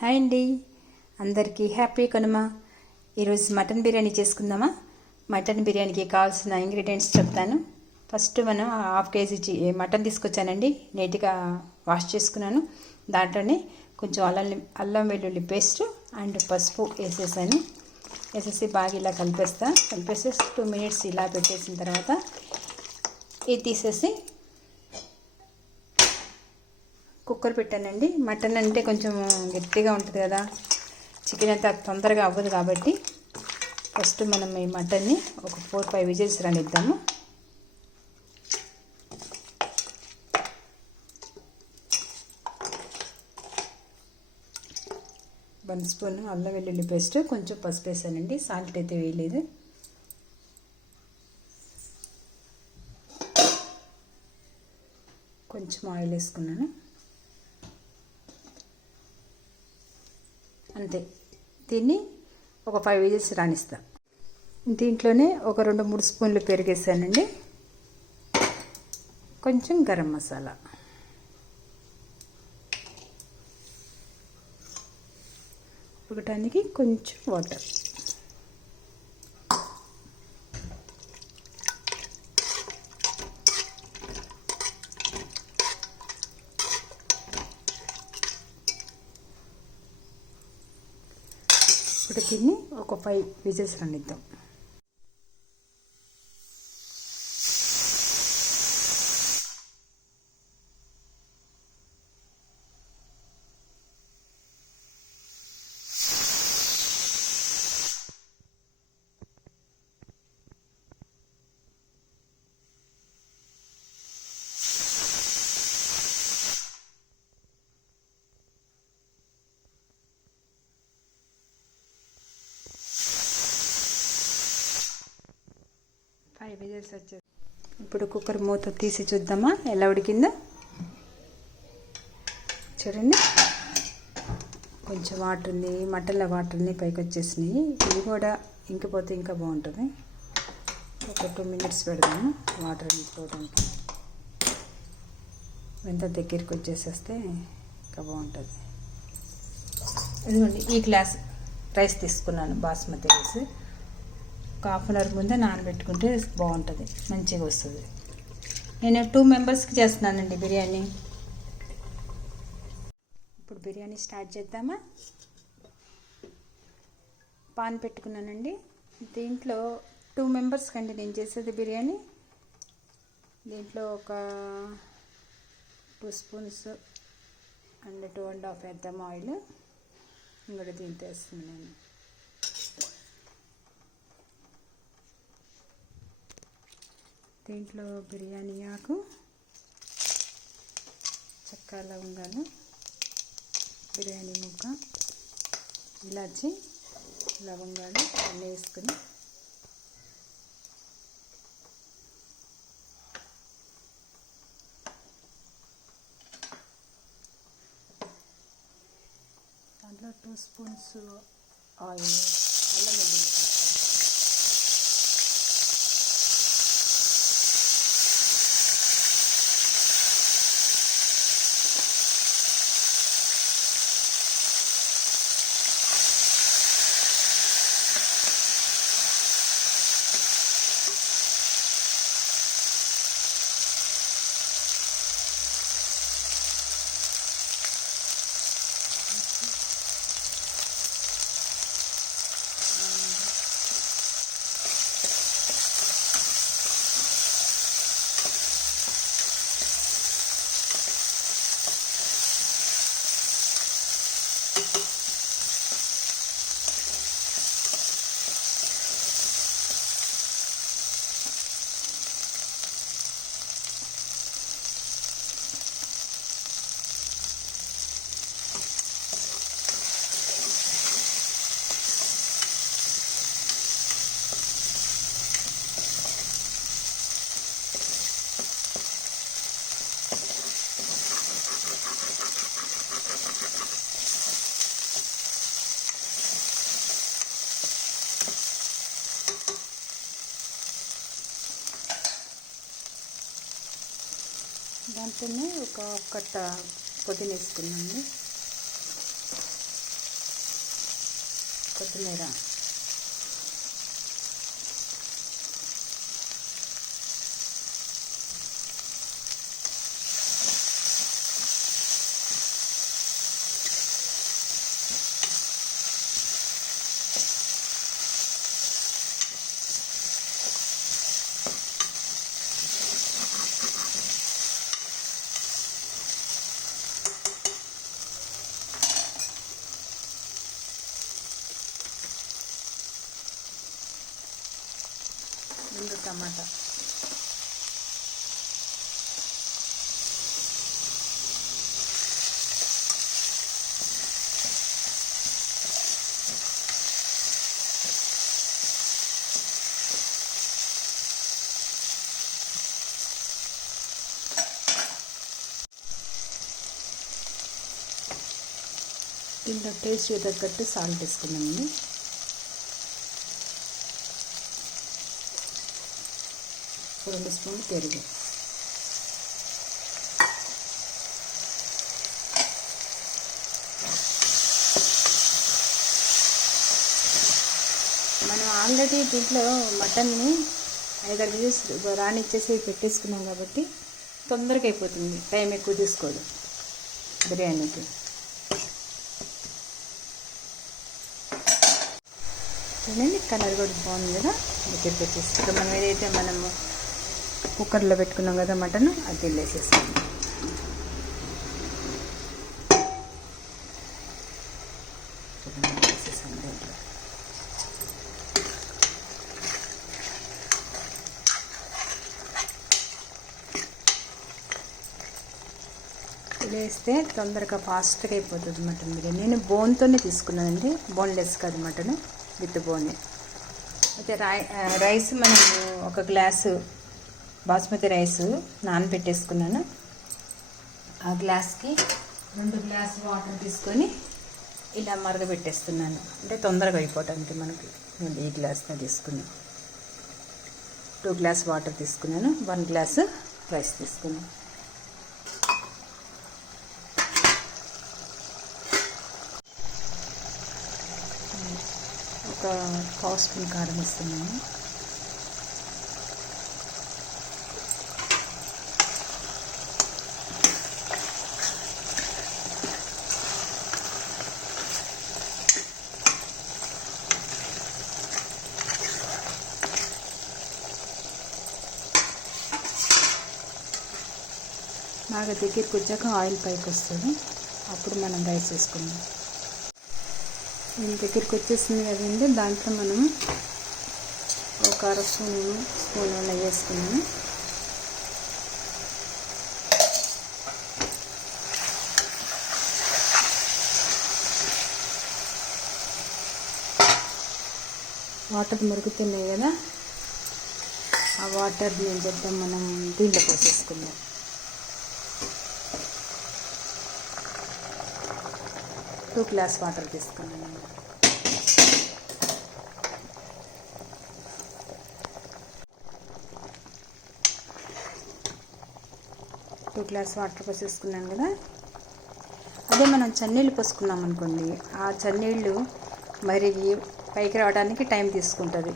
Hi అండి, అందరికీ happy Kanuma. ఈరోజు మటన్ బిర్యానీ చేసుకుందామా? మటన్ బిర్యానీకి కావాల్సిన ఇంగ్రీడియంట్స్ చెప్తాను. ఫస్ట్ మనం హాఫ్ కేజీ మటన్ తీసుకొచ్చానండి. నీట్గా వాష్ చేసుకున్నాను. దాంట్లోనే కొంచెం అల్లం వెల్లుల్లి పేస్ట్ అండ్ పసుపు వేసేసి బాగా ఇలా కలిపేసి 2 minutes ఇలా పెట్టేసిన తర్వాత ఇది తీసేసి కుక్కర్ పెట్టానండి. మటన్ అంటే కొంచెం గట్టిగా ఉంటుంది కదా, చికెన్ అంతా తొందరగా అవ్వదు కాబట్టి ఫస్ట్ మనం ఈ మటన్ని ఒక 4-5 విజిల్స్ రానిద్దాము. వన్ స్పూన్ అల్లం వెల్లుల్లి పేస్ట్, కొంచెం పసుపు వేసానండి. సాల్ట్ అయితే వేయలేదు. కొంచెం ఆయిల్ వేసుకున్నాను, అంతే. దీన్ని ఒక 5 విజిల్స్ రానిస్తా. దీంట్లోనే ఒక 2-3 స్పూన్లు పెరిగేసానండి. కొంచెం గరం మసాలా, ఉడకటానికి కొంచెం వాటర్. ఇప్పుడు దీన్ని ఒక 5 విజిల్స్ రానిద్దాం. విజిల్స్ వచ్చేసి ఇప్పుడు కుక్కర్ మూత తీసి చూద్దామా ఎలా ఉడికిందో. చూడండి, కొంచెం వాటర్ ఉంది, మటన్లో వాటర్ ఉంది, పైకి వచ్చేసినాయి. ఇది కూడా ఇంకిపోతే ఇంకా బాగుంటుంది. ఒక 2 minutes పెడదాము వాటర్ ఇంకిపోవడానికి. ఎంత దగ్గరికి వచ్చేసేస్తే ఇంకా బాగుంటుంది. ఇదిగోండి, ఈ గ్లాస్ రైస్ తీసుకున్నాను, బాస్మతి రైస్. ఒక 1/2 hour ముందే నానబెట్టుకుంటే బాగుంటుంది, మంచిగా వస్తుంది. నేను 2 members చేస్తున్నానండి బిర్యానీ. ఇప్పుడు బిర్యానీ స్టార్ట్ చేద్దామా? పాన్ పెట్టుకున్నానండి. దీంట్లో 2 members కండి నేను చేసేది బిర్యానీ. దీంట్లో ఒక 2 spoons అండ్ 2.5 వేద్దాం ఆయిల్. ఇంకోటి దీంతో వేస్తున్నాను. దీంట్లో బిర్యానీ ఆకు, చెక్క, లవంగాలు, బిర్యానీ ముక్క, ఇలాచి, లవంగాలు అన్నీ వేసుకుని దాంట్లో 2 spoons ఆయిల్, అల్లం వెల్లుల్లి పేస్ట్. దాంట్లోనే ఒక కట్ట పుదీనా వేసుకున్నాండి. కొత్తిమీర, రెండు టమాటా, దీంట్లో టేస్ట్ తగ్గట్టు సాల్ట్ వేసుకున్నామండి. ఒక 2 స్పూన్లు పెరుగు, మనం ఆల్రెడీ దీంట్లో మటన్ని 5-6 విజిల్స్ రానిచ్చేసి పెట్టేసుకున్నాం కాబట్టి తొందరగా అయిపోతుంది, టైం ఎక్కువ తీసుకోదు బిర్యానీకి. చూడండి కలర్ కూడా బాగుంది కదా. దగ్గరికి వచ్చేసి ఇక్కడ మనం ఏదైతే మనము కుక్కర్లో పెట్టుకున్నాం కదా మటన్, అది వెళ్ళేసేస్తాం. వేస్తే తొందరగా ఫాస్ట్గా అయిపోతుంది మటన్ బిర్యానీ. నేను బోన్తోనే తీసుకున్నానండి, బోన్లెస్ కాదు మటన్, విత్ బోనే. అయితే రైస్ మనము 1 గ్లాసు బాస్మతి రైస్ నానబెట్టేసుకున్నాను. ఆ గ్లాస్కి 2 గ్లాసు వాటర్ తీసుకొని ఇలా మరగబెట్టేస్తున్నాను, అంటే తొందరగా అయిపోవటానికి మనకి. నేను ఈ గ్లాస్తో తీసుకున్నాను. 2 గ్లాస్ వాటర్ తీసుకున్నాను, 1 గ్లాసు రైస్ తీసుకున్నాను. ఒక 1/2 స్పూన్ కారం వేస్తున్నాను. బాగా దగ్గరికి వచ్చాక ఆయిల్ పైకి వస్తుంది, అప్పుడు మనం రైస్ వేసుకుందాం. దీని దగ్గరికి వచ్చేసింది కదండి. దాంట్లో మనం ఒక 1/2 స్పూన్ నెయ్యి వేసుకున్నాను. వాటర్ మరుగుతున్నాయి కదా, ఆ వాటర్ నేను చెప్తాం మనం దీంట్లో పోసేసుకుందాం. 2 గ్లాస్ వాటర్ తీసుకున్నాను. 2 గ్లాస్ వాటర్ పోసేసుకున్నాను కదా. అదే మనం చన్నీళ్ళు పోసుకున్నాం అనుకోండి, ఆ చన్నీళ్ళు మరిగి పైకి రావడానికి టైం తీసుకుంటుంది,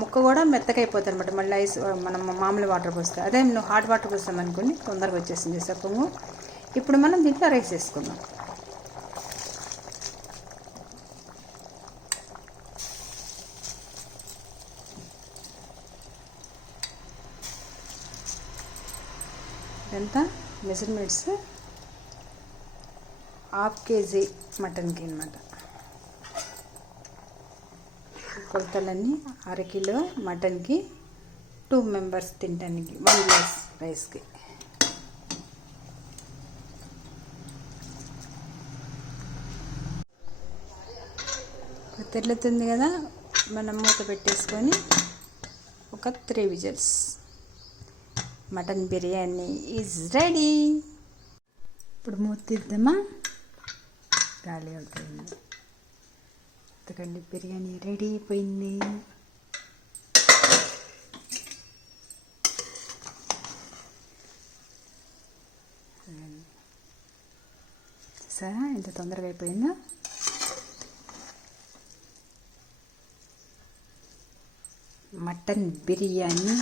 ముక్క కూడా మెత్తగా అయిపోతుంది అనమాట. మళ్ళీ ఐస్ మనం మామూలు వాటర్ పోస్తే, అదే నువ్వు హాట్ వాటర్ పోస్తాం అనుకోండి తొందరగా వచ్చేసింది సప్పము. ఇప్పుడు మనం దీంట్లో రైస్ వేసుకుందాం. ఇదంతా మెజర్మెంట్స్ 1/2 కేజీ మటన్కి అన్నమాట. కొలతలన్నీ 1/2 కిలో మటన్కి 2 మెంబర్స్ తినడానికి 1 గ్లాస్ రైస్కి. తెల్లుతుంది కదా, మనం మూత పెట్టేసుకొని ఒక 3 whistles, mutton biryani is ready. ఇప్పుడు మూత తీద్దామా, గాలి అవుతుంది. ఎందుకండి బిర్యానీ రెడీ అయిపోయింది. సరే ఎంత తొందరగా అయిపోయిందో. మటన్ బిర్యానీ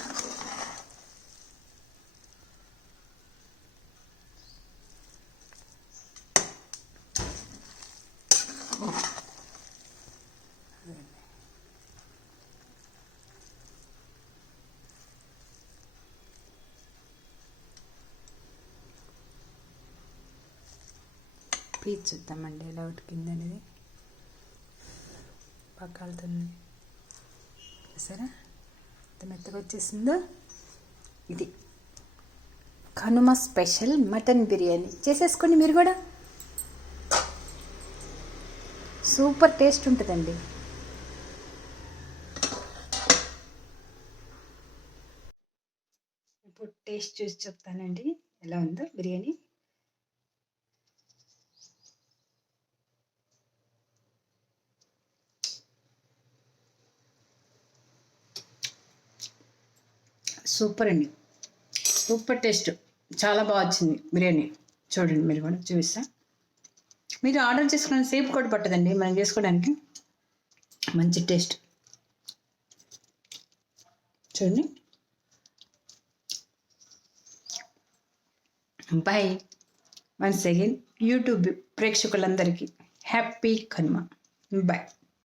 పీచ్ చూద్దామండి ఎలా ఉడికింది అనేది. పక్కాలుతుంది సరే, ఎంత మెత్తగా వచ్చేసిందో. ఇది కనుమ స్పెషల్ మటన్ బిర్యానీ చేసేసుకోండి మీరు కూడా, సూపర్ టేస్ట్ ఉంటుందండి. ఇప్పుడు టేస్ట్ చూసి చెప్తానండి ఎలా ఉందో బిర్యానీ. సూపర్ అండి, సూపర్ టేస్ట్, చాలా బాగా వచ్చింది బిర్యానీ. చూడండి మీరు కూడా చూపిస్తా. మీరు ఆర్డర్ చేసుకున్న సేపు కూడా పట్టదండి మనం చేసుకోవడానికి, మంచి టేస్ట్. చూడండి. బాయ్ వన్స్ అగైన్ యూట్యూబ్ ప్రేక్షకులందరికీ హ్యాపీ కనుమ. బాయ్.